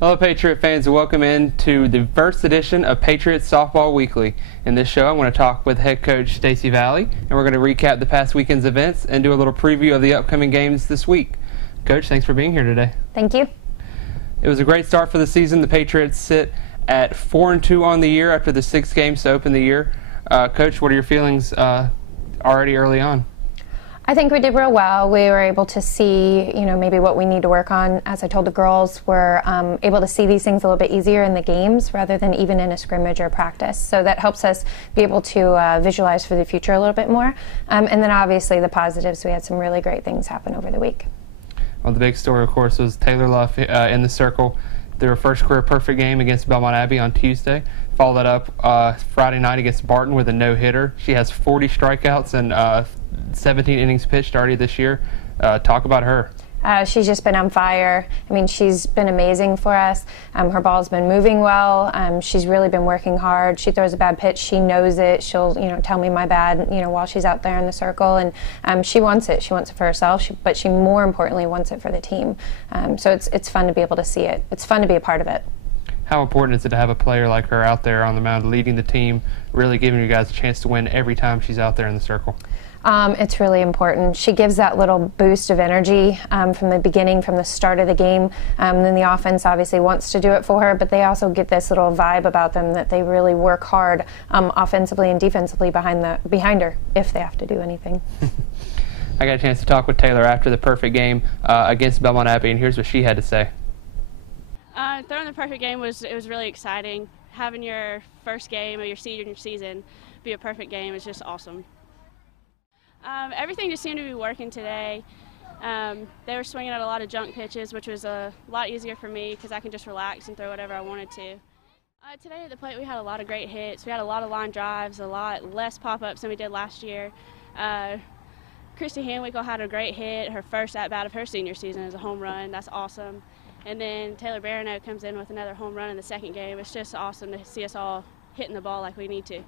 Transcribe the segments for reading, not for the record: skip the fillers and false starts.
Hello Patriot fans, and welcome in to the first edition of Patriot Softball Weekly. In this show I'm going to talk with head coach Coach Vallee, and we're going to recap the past weekend's events and do a little preview of the upcoming games this week. Coach, thanks for being here today. Thank you. It was a great start for the season. The Patriots sit at 4-2 on the year after the 6 games to open the year. Coach, what are your feelings already early on? I think we did real well. We were able to see, maybe what we need to work on. As I told the girls, we're able to see these things a little bit easier in the games rather than even in a scrimmage or practice. So that helps us be able to visualize for the future a little bit more. And then obviously the positives, we had some really great things happen over the week. Well, the big story, of course, was Taylor Luff in the circle. Their first career perfect game against Belmont Abbey on Tuesday. Followed that up Friday night against Barton with a no-hitter. She has 40 strikeouts and 17 innings pitched already this year. Talk about her. She's just been on fire. I mean, she's been amazing for us. Her ball's been moving well. She's really been working hard. She throws a bad pitch. She knows it. She'll, tell me my bad, while she's out there in the circle. And she wants it. She wants it for herself, but she more importantly wants it for the team. So it's fun to be able to see it. It's fun to be a part of it. How important is it to have a player like her out there on the mound leading the team, really giving you guys a chance to win every time she's out there in the circle? It's really important. She gives that little boost of energy from the beginning, from the start of the game. Then the offense obviously wants to do it for her, but they also get this little vibe about them that they really work hard offensively and defensively behind her if they have to do anything. I got a chance to talk with Taylor after the perfect game against Belmont Abbey, and here's what she had to say. Throwing the perfect game was really exciting. Having your first game of your senior season be a perfect game is just awesome. Everything just seemed to be working today. They were swinging at a lot of junk pitches, which was a lot easier for me because I can just relax and throw whatever I wanted to. Today at the plate we had a lot of great hits. We had a lot of line drives, a lot less pop-ups than we did last year. Christy Hanwinkle had a great hit, her first at-bat of her senior season as a home run. That's awesome. And then Taylor Barrineau comes in with another home run in the second game. It's just awesome to see us all hitting the ball like we need to.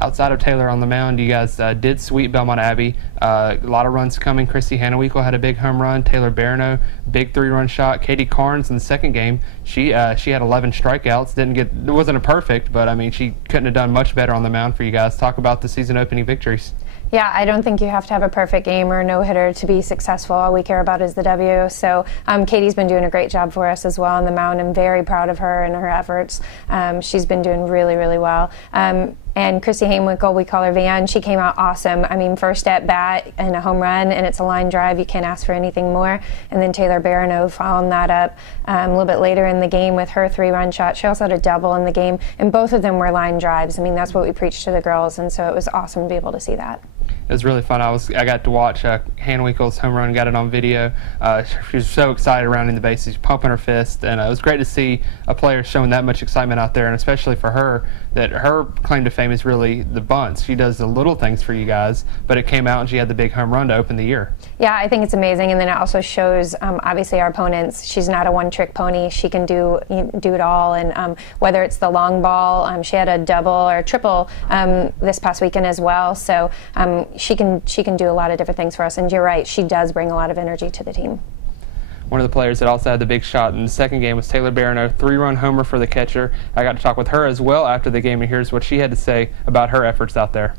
Outside of Taylor on the mound, you guys did sweep Belmont Abbey. A lot of runs coming. Christy Hanwinkle had a big home run. Taylor Barrineau, big 3-run shot. Katie Carnes in the second game, she had 11 strikeouts. It wasn't a perfect, but I mean she couldn't have done much better on the mound for you guys. Talk about the season opening victories. Yeah, I don't think you have to have a perfect game or a no-hitter to be successful. All we care about is the W. So Katie's been doing a great job for us as well on the mound. I'm very proud of her and her efforts. She's been doing really, really well. And Christy Hanwinkle, we call her Van, she came out awesome. I mean, first at bat and a home run, and it's a line drive. You can't ask for anything more. And then Taylor Barrineau following that up a little bit later in the game with her 3-run shot. She also had a double in the game, and both of them were line drives. I mean, that's what we preach to the girls, and so it was awesome to be able to see that. It was really fun. I got to watch Hanwinkle's home run, got it on video. She was so excited rounding the bases, pumping her fist, and it was great to see a player showing that much excitement out there, and especially for her, that her claim to fame is really the bunts. She does the little things for you guys, but it came out and she had the big home run to open the year. Yeah, I think it's amazing, and then it also shows, obviously, our opponents. She's not a one-trick pony. She can do it all, and whether it's the long ball, she had a double or triple this past weekend as well, so she can do a lot of different things for us, and you're right, she does bring a lot of energy to the team. One of the players that also had the big shot in the second game was Taylor Barrineau, 3-run homer for the catcher. I got to talk with her as well after the game, and here's what she had to say about her efforts out there.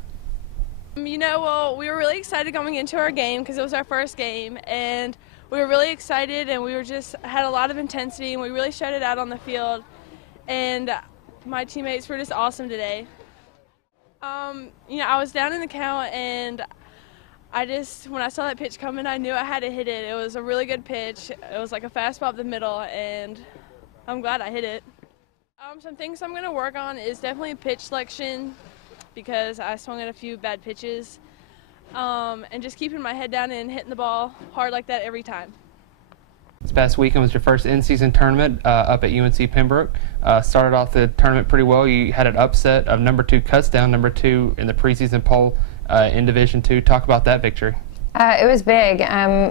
Well, we were really excited coming into our game because it was our first game, and we were really excited, and we were had a lot of intensity, and we really showed it out on the field, and my teammates were just awesome today. I was down in the count, and when I saw that pitch coming, I knew I had to hit it. It was a really good pitch. It was like a fastball up the middle, and I'm glad I hit it. Some things I'm going to work on is definitely pitch selection because I swung at a few bad pitches, and just keeping my head down and hitting the ball hard like that every time. This past weekend was your first in-season tournament up at UNC Pembroke. Started off the tournament pretty well. You had an upset of number 2 Kutztown, number 2 in the preseason poll in Division II. Talk about that victory. It was big.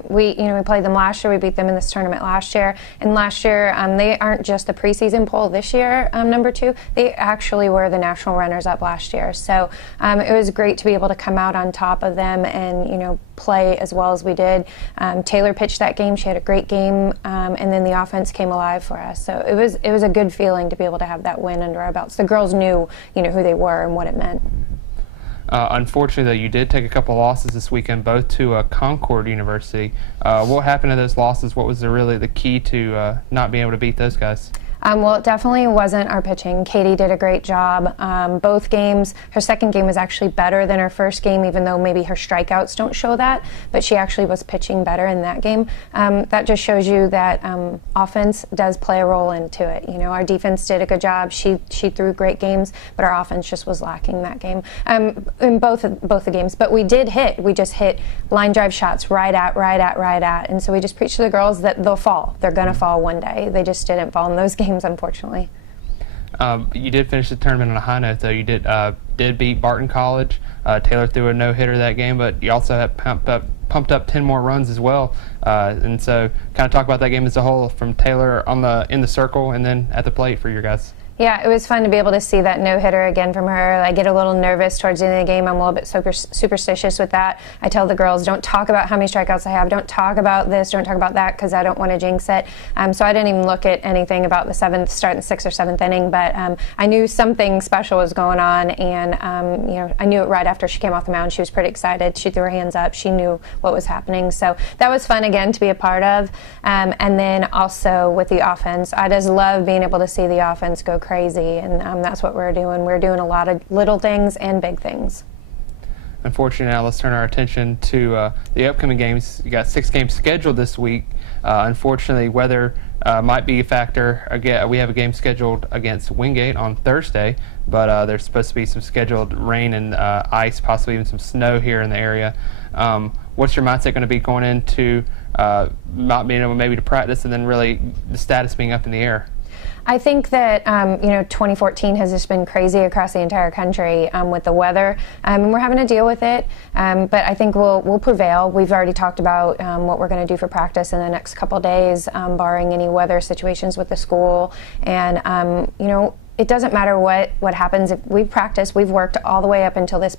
We played them last year. We beat them in this tournament last year. And last year, they aren't just the preseason poll this year, number 2. They actually were the national runners-up last year. So it was great to be able to come out on top of them and, play as well as we did. Taylor pitched that game. She had a great game, and then the offense came alive for us. So it was a good feeling to be able to have that win under our belts. The girls knew, who they were and what it meant. Unfortunately, though, you did take a couple losses this weekend, both to Concord University. What happened to those losses? What was really the key to not being able to beat those guys? Well, it definitely wasn't our pitching. Katie did a great job. Both games, her second game was actually better than her first game, even though maybe her strikeouts don't show that, but she actually was pitching better in that game. That just shows you that offense does play a role into it. Our defense did a good job. She threw great games, but our offense just was lacking that game in both the games. But we did hit. We just hit line drive shots right at. And so we just preached to the girls that they'll fall. They're going to fall one day. They just didn't fall in those games, unfortunately. You did finish the tournament on a high note, though. You did beat Barton College. Taylor threw a no-hitter that game, but you also have pumped up 10 more runs as well. And so kind of talk about that game as a whole, from Taylor in the circle and then at the plate for your guys. Yeah, it was fun to be able to see that no-hitter again from her. I get a little nervous towards the end of the game. I'm a little bit superstitious with that. I tell the girls, don't talk about how many strikeouts I have. Don't talk about this. Don't talk about that, because I don't want to jinx it. So I didn't even look at anything about the start in the 6th or 7th inning. But I knew something special was going on, and I knew it right after she came off the mound. She was pretty excited. She threw her hands up. She knew what was happening. So that was fun again to be a part of. And then also with the offense, I just love being able to see the offense go crazy, and that's what we're doing. We're doing a lot of little things and big things. Unfortunately, now let's turn our attention to the upcoming games. You got 6 games scheduled this week. Unfortunately, weather might be a factor. Again, we have a game scheduled against Wingate on Thursday, but there's supposed to be some scheduled rain and ice, possibly even some snow here in the area. What's your mindset going to be going into not being able maybe to practice, and then really the status being up in the air? I think that 2014 has just been crazy across the entire country with the weather, and we're having to deal with it. But I think we'll prevail. We've already talked about what we're going to do for practice in the next couple days, barring any weather situations with the school. And it doesn't matter what happens. If we practice, we've worked all the way up until this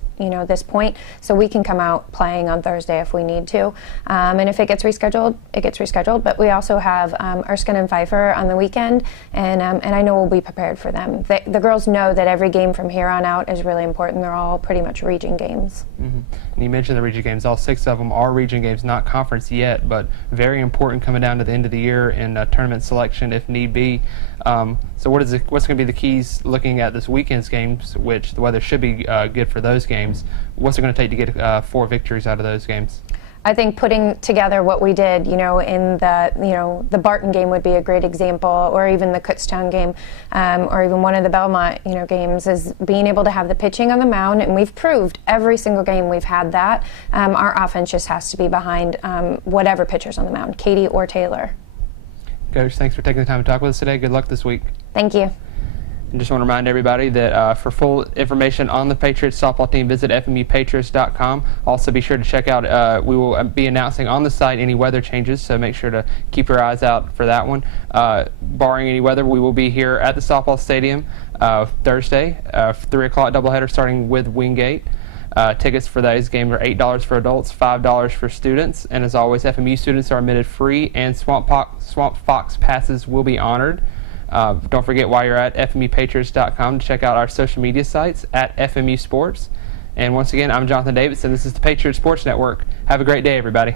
point, so we can come out playing on Thursday if we need to. And if it gets rescheduled, it gets rescheduled. But we also have Erskine and Pfeiffer on the weekend, and I know we'll be prepared for them. The girls know that every game from here on out is really important. They're all pretty much region games. Mm-hmm. And you mentioned the region games. All 6 of them are region games, not conference yet, but very important coming down to the end of the year in tournament selection if need be. So what's going to be the keys looking at this weekend's games, which the weather should be good for those games? What's it going to take to get 4 victories out of those games? I think putting together what we did, in the Barton game would be a great example, or even the Kutztown game, or even one of the Belmont, games, is being able to have the pitching on the mound, and we've proved every single game we've had that. Our offense just has to be behind whatever pitcher's on the mound, Katie or Taylor. Coach, thanks for taking the time to talk with us today. Good luck this week. Thank you. And just want to remind everybody that for full information on the Patriots softball team, visit FMUPatriots.com. Also, be sure to check out, we will be announcing on the site any weather changes, so make sure to keep your eyes out for that one. Barring any weather, we will be here at the softball stadium Thursday, 3 o'clock doubleheader starting with Wingate. Tickets for those games are $8 for adults, $5 for students. And as always, FMU students are admitted free, and Swamp Fox passes will be honored. Don't forget, while you're at FMUPatriots.com, to check out our social media sites at FMU Sports. And once again, I'm Jonathan Davidson. This is the Patriot Sports Network. Have a great day, everybody.